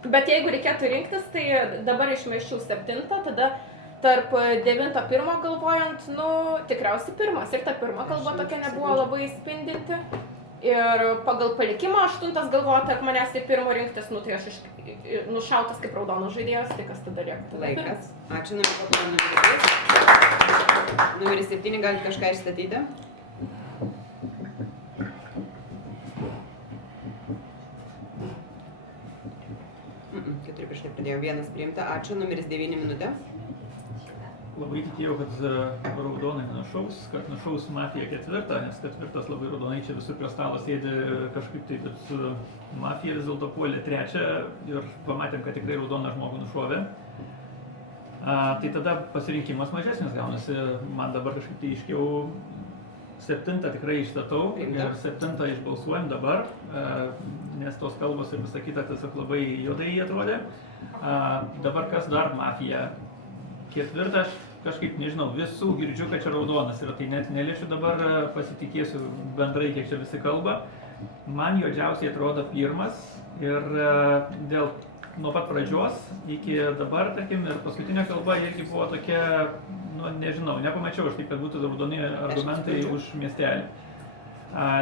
Bet jeigu reikėtų rinktis, tai dabar išmaiščiau 7, tada tarp 9-1 galvojant, nu, tikriausiai 1. Ir ta 1 kalba tokia nebuvo labai spindinti. Ir pagal palikimą 8 galvoju, tarp manęs į 1 rinktis, nu, tai aš nušautas kaip raudonas žaidėjas, tai kas tada lieka? Laikas. Ačiū, numeris 2. Numeris 7, galite kažką išstatyti. Keturi prieš tai pradėjau, 1 priimta. Ačiū, numeris 9 minutė. Labai tikėjau, kad raudonai kad nušaus Mafija 4, nes 4 labai raudonai čia visur prie stalo sėdi kažkaip tai, bet Mafija vis dėlto puolė 3 ir pamatėm, kad tikrai raudoną žmogų nušovė. Tai tada pasirinkimas mažesnis gaunasi, man dabar kažkaip tai iškiau 7 tikrai išstatau ir 7 išbalsuojam dabar, nes tos kalbos ir visa kita tiesiog labai juodai atrodė. Dabar kas dar Mafija? 4 aš kažkaip nežinau, visų girdžiu, kad čia raudonas yra, tai net neliečiu dabar, pasitikėsiu bendrai, kiek čia visi kalba. Man juodžiausiai atrodo 1 ir dėl nuo pat pradžios iki dabar, tarkim, ir paskutinė kalba irgi buvo tokia, nu nežinau, nepamačiau aš taip, kad būtų raudoni argumentai už miestelį.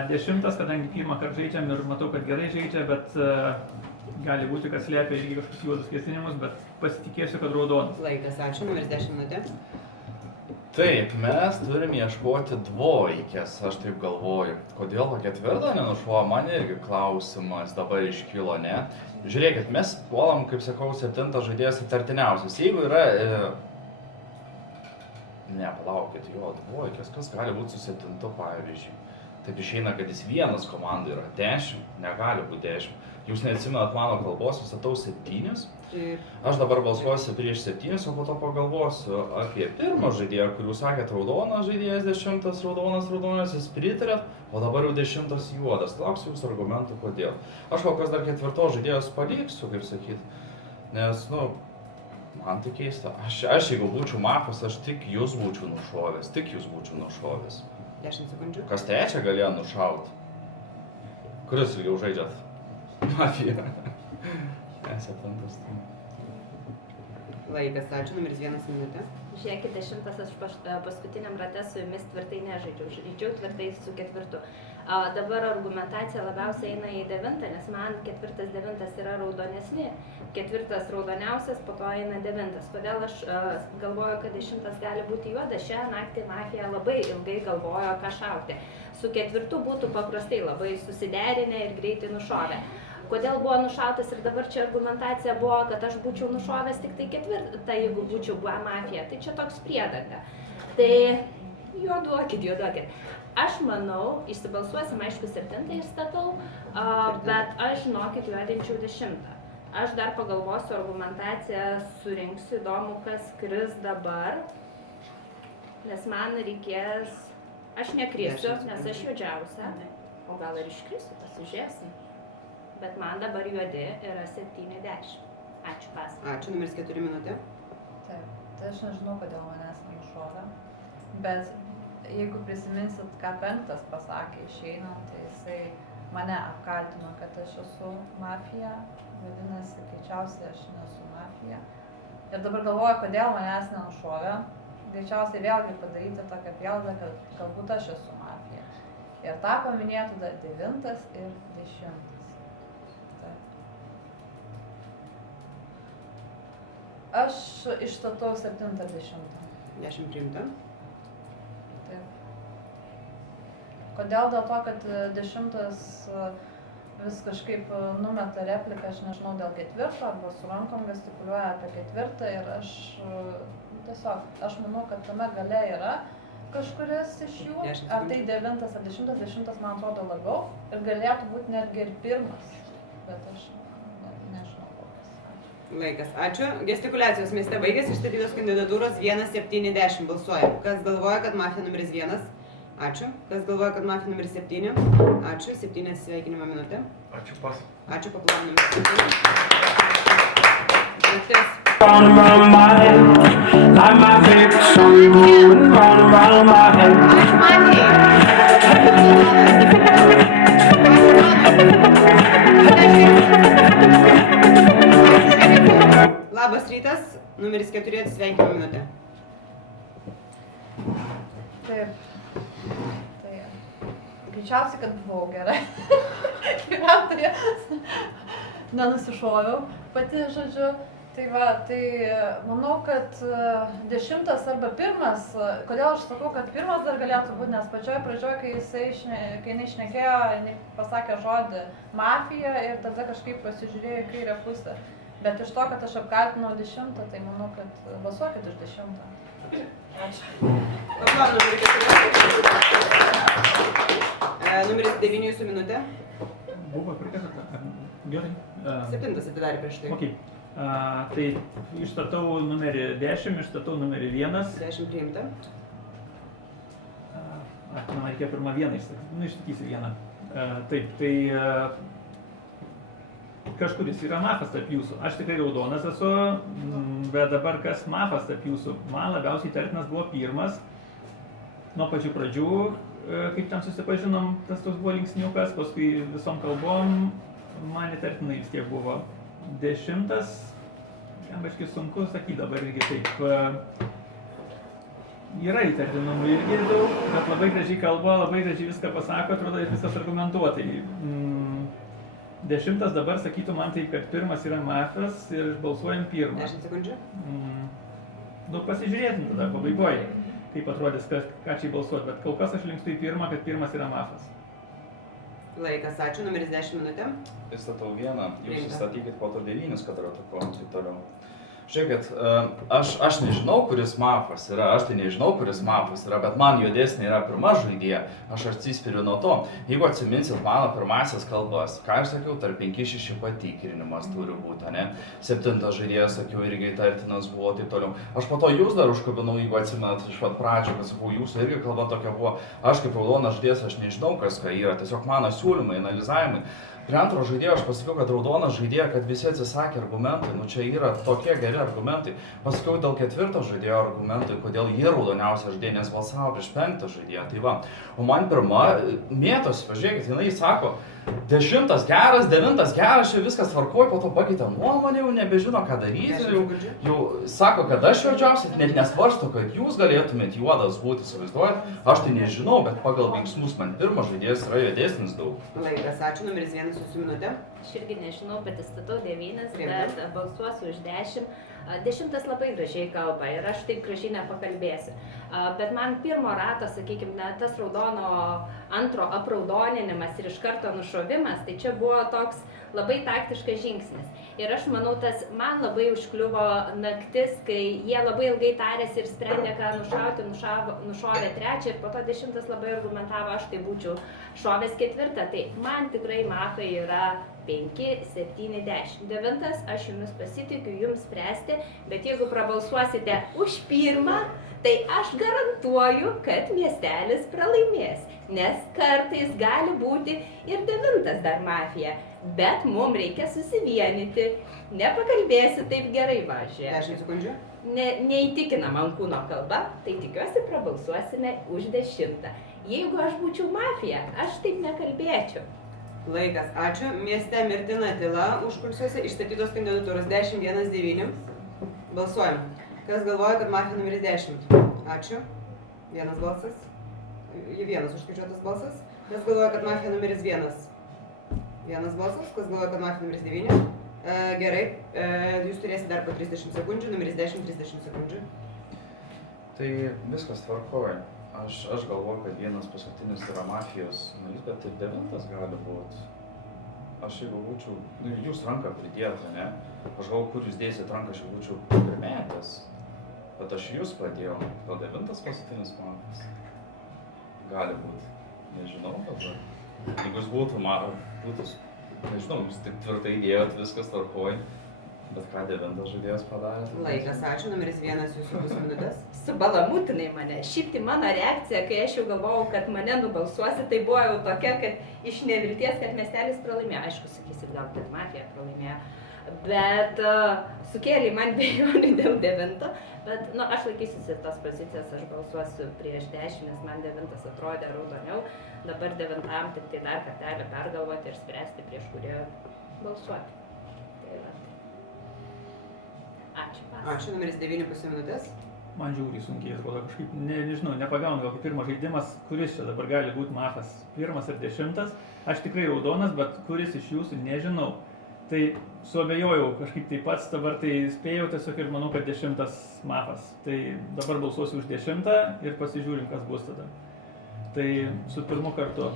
10, kadangi 1 kartą žaidžiam ir matau, kad gerai žaidžia, bet gali būti, kad slėpia irgi kažkokius juodus kėsinimus, bet pasitikėsiu, kad raudonas. Laikas, ačiū, numeris 10 minutė. Taip, mes turim ieškoti dvojikės, aš taip galvoju. Kodėl 4 nenušuo, man irgi klausimas dabar iškilo, ne? Žiūrėkit, mes puolam, kaip sakau, 7 žaidėjas įtartiniausias. Jeigu yra... Ne, palaukit, jo, dvojikės, kas gali būti su 7, pavyzdžiui? Taip išeina, kad jis vienas komandai yra 10, negali būti 10. Jūs neatsimenat mano kalbos, aš statau 7. Aš dabar balsuosiu prieš 7, o po to pagalvosiu apie 1 žaidėją, kur jūs sakėt raudonas žaidėjas 10, raudonas, jūs pritarėt, o dabar jau 10 juodas. Lauksiu jūsų argumentų, kodėl. Aš kol kas dar 4 žaidėjos paliksiu, kaip sakyt, nes, nu, man tai keista. Aš jeigu būčiau Mafas, aš tik jūs būčiau nušovęs, 10 sekundžių. Kas 3 galėjo nušauti? Kuris ilgiau žaidžiat? Mafija. 7. Laikas, ačiū, numeris 1 minutė. Žiūrėkit, 10 aš paskutiniam rate su jumis tvirtai nežaidžiau, žaidžiau tvirtai su 4. Dabar argumentacija labiausiai eina į 9, nes man 4, 9 yra raudonesni. 4 raudoniausias, po to eina 9. Kodėl aš galvoju, kad 10 gali būti juodas? Šią naktį Mafija labai ilgai galvojo, ką šauti. Su 4 būtų paprastai labai susiderinę ir greitai nušovę. Kodėl buvo nušautas ir dabar čia argumentacija buvo, kad aš būčiau nušovęs tik tai 4, jeigu būčiau buvo Mafija. Tai čia toks priedanga. Tai juoduokit. Aš manau, išsibalsuosim, aišku, 7 išstatau, bet aš, žinokit, juodinčiau 10. Aš dar pagalvosiu argumentaciją, surinksiu, įdomu, kas kris dabar, nes man reikės, aš nekrisiu, nes aš juodžiausia, o gal ir iškrisiu, pasižiūrėsim. Bet man dabar juodi yra 7-10. Ačiū, pas. Ačiū, numeris 4 minutė. Taip, tai aš nežinau, kodėl manęs nenušovė, bet jeigu prisiminsit, ką 5 pasakė išeinant, tai jisai mane apkaltino, kad aš esu Mafija, vadinasi, greičiausiai aš nesu Mafija. Ir dabar galvoju, kodėl manęs nenušovė, greičiausiai vėlgi padaryti tokią prielaidą, kad galbūt aš esu Mafija. Ir tą paminėtų dar 9 ir 10. Aš išstatau 7-10. 10 priimta. Taip. Kodėl? Dėl to, kad 10 vis kažkaip numeta repliką, aš nežinau, dėl 4 arba su rankom gestikuliuoja apie 4 ir aš tiesiog, aš manau, kad tame gale yra kažkuris iš jų, ar tai 9 ar 10 man atrodo labiau ir galėtų būti netgi ir 1, bet aš nežinau kokias. Laikas, ačiū. Gestikuliacijos mieste baigėsi, išstatytos kandidatūros 1-7-10 balsuojam. Kas galvoja, kad Mafija numeris 1? Ačiū. Kas galvoja, kad Mafija numeris 7? Ačiū. 7 sveikinimo minutė. Ačiū, pas. Ačiū, paplaukim. Naktis. round and round my head, like my favorite song going round and round my head. Labas rytas, numeris 4 atsisveikinimo minutė. Taip. Tai greičiausiai, kad buvau gerai. Gyventoja. Nenusišoviau pati, žodžiu. Tai va, tai manau, kad 10 arba 1, kodėl aš sakau, kad 1 dar galėtų būti, nes pačioj pradžioj, kai jinai šnekėjo, jinai pasakė žodį mafija ir tada kažkaip pasižiūrėjo į kairę pusę. Bet iš to, kad aš apkaltinau 10, tai manau, kad balsuokit už 10. Ačiū. Numeris 9 jūsų minutė. Buvo prikėta, gerai. 7 atidarė prieš tai. Okay. Tai išstatau numerį 10, išstatau numerį 1. 10 priimta. Man reikėjo pirmą 1 išsakyti. Išsakysiu 1. Taip, tai kažkuris yra mafas tarp jūsų. Aš tikrai raudonas esu, bet dabar kas mafas tarp jūsų? Man labiausiai įtartinas buvo 1. Nuo pačių pradžių, kaip ten susipažinom, tas toks buvo linksniukas, paskui visom kalbom, man įtartinai vis tiek buvo 10. Jam aiškiai sunku sakyti dabar irgi taip. Yra įtartinumų irgi daug, bet labai gražiai kalba, labai gražiai viską pasako, atrodo ir viskas argumentuotai. 10 dabar sakytų man taip, kad 1 yra mafas ir balsuojam 1. 10 sekundžių. Nu, pasižiūrėsim tada pabaigoje, kaip atrodys, ką čia balsuoti, bet kol kas aš linkstu į 1, kad 1 yra mafas. Laikas, ačiū, numeris 10 minutė. Įstatau 1, jūs įstatykit po to 9, kad ratukuojam taip toliau. Žiūrėkit, aš nežinau, kuris mafas yra, aš tai nežinau, kuris mafas yra, bet man juodesnė yra pirma žaidėja, aš atsispiriu nuo to. Jeigu atsiminsit mano pirmasias kalbas, ką aš sakiau, tarp 5-6 patikrinimas turi būti, ne? 7 žaidėjas, sakiau, irgi įtartinas buvo, taip toliau. Aš po to jūs dar užkabinau, jeigu atsimenat iš pat pradžių, kad sakau, jūsų irgi kalba tokia buvo. Aš kaip raudonas žaidėjas, aš nežinau, kas ką yra, tiesiog mano siūlymai, analizavimai. Prie antro žaidėjo aš pasakiau, kad raudonas žaidėjo, kad visi atsisakė argumentai, nu čia yra tokie geri argumentai. Pasakiau dėl 4 žaidėjo argumentai, kodėl jie raudoniausia žaidėjo, nes balsavo prieš 5 žaidėjo, tai va. O man pirma mėtosi, pažiūrėkit, jinai sako, 10 geras, 9 geras, čia viskas tvarkoj, po to pakeitė nuomonę, jau nebežino, ką daryti, jau sako, kad aš juodžiausiai, net nesvarsto, kad jūs galėtumėt juodas būti, įsivaizduojat, aš tai nežinau, bet pagal veiksmus man pirmas žaidėjas yra juodesnis daug. Laikas, ačiū, numeris 1 jūsų minutė. Aš irgi nežinau, bet įstatau 9, bet balsuosiu už 10. 10 labai gražiai kalba ir aš taip gražiai nepakalbėsiu. Bet man pirmo rato, sakykime, tas raudono antro apraudoninimas ir iš karto nušovimas, tai čia buvo toks labai taktiškas žingsnis. Ir aš manau, tas man labai užkliuvo naktis, kai jie labai ilgai tarėsi ir sprendė, ką nušauti, nušovė 3 ir po to 10 labai argumentavo, aš tai būčiau šovęs 4. Tai man tikrai mafai yra 5, 7, 10. 9, aš jumis pasitikiu, jums spręsti, bet jeigu prabalsuosite už 1, tai aš garantuoju, kad miestelis pralaimės, nes kartais gali būti ir 9 dar mafija, bet mums reikia susivienyti, nepakalbėsiu taip gerai, va, žiūrėk. 10 sekundžių. Neįtikina man kūno kalba, tai tikiuosi prabalsuosime už 10. Jeigu aš būčiau mafija, aš taip nekalbėčiau. Laikas, ačiū. Mieste mirtina tyla, užkulisiuose išstatytos kandidatūros 10, 1, 9. Balsuojam. Kas galvoja, kad mafija numeris 10? Ačiū. 1 balsas. 1 užskaičiuotas balsas. Kas galvoja, kad mafija numeris 1? 1 balsas. Kas galvoja, kad mafija numeris 9? Gerai. Jūs turėsite dar po 30 sekundžių. Numeris 10, 30 sekundžių. Tai viskas tvarkoja. Aš galvoju, kad 1 paskutinis yra mafijos narys, bet ir 9 gali būti. Aš jeigu būčiau, jūs ranką pridėjote, ne? Aš galvoju, kur jūs dėsit ranką, aš jau būčiau pirmėtis. Bet aš jūs pradėjau, gal 9 paskutinis mafijos. Gali būti. Nežinau dabar. Jeigu jūs būtų, nežinau, jūs tik tvirtai dėjot, viskas tvarkoja. Bet ką 9 žaidėjas padarė? Laikas, ačiū. Numeris 1 jūsų bus minutės. Subalamutinai mane. Šiaip tai mano reakcija, kai aš jau galvojau, kad mane nubalsuosi, tai buvo jau tokia, kad iš nevilties, kad miestelis pralaimėjo. Aišku, sakysit, gal kad mafija pralaimėjo. Bet sukėlė man dvejonių dėl 9, bet aš laikysiuosi tos pozicijos, aš balsuosiu prieš 10, nes man 9 atrodė raudoniau, dabar 9 tik tai dar kartelį pergalvoti ir spręsti, prieš kurį balsuoti. Tai va. Ačiū. Ačiū, numeris 9 pusė minutės. Man žiūri sunkiai, atrodo, kažkaip, nežinau, nepagaunu, gal kaip pirmas žaidimas, kuris čia dabar gali būti mafas, 1 ar 10. Aš tikrai raudonas, bet kuris iš jūsų nežinau. Tai suabejojau kažkaip tai pats, dabar tai spėjau tiesiog ir manau, kad 10 mafas. Tai dabar balsuosiu už 10 ir pasižiūrim, kas bus tada. Tai su pirmu kartu.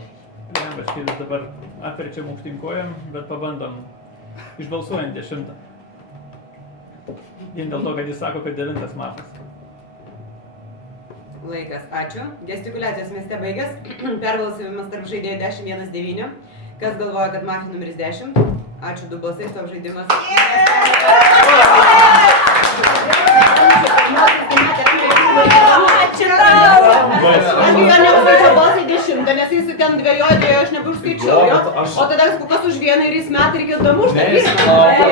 Lembaškėlis dabar apverčiam aukštinkojam, bet pabandom išbalsuojant 10. Vien dėl to, kad jis sako, kad 9 mafas. Laikas, ačiū. Gestikuliacijos mieste baigęs. Perbalsavimas tarp žaidėjų 10-1-9. Kas galvoja, kad mafija numeris 10? Ačiū, 2 balsai, stop žaidimas. Ačiū tau! Aš jo neužskaičiau balsai 10, nes jis ten dvejojo, aš nebeužskaičiau jo. O tada kas už vieną ir jis metą reikėjo damušti.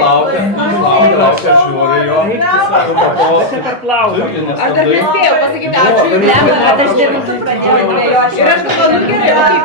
Laukia, žiūri jo. Aš dar nespėjau pasakyti ačiū. Lemba, kad aš 9 pradėjau dvejoti. Ir aš galvoju, nu gerai.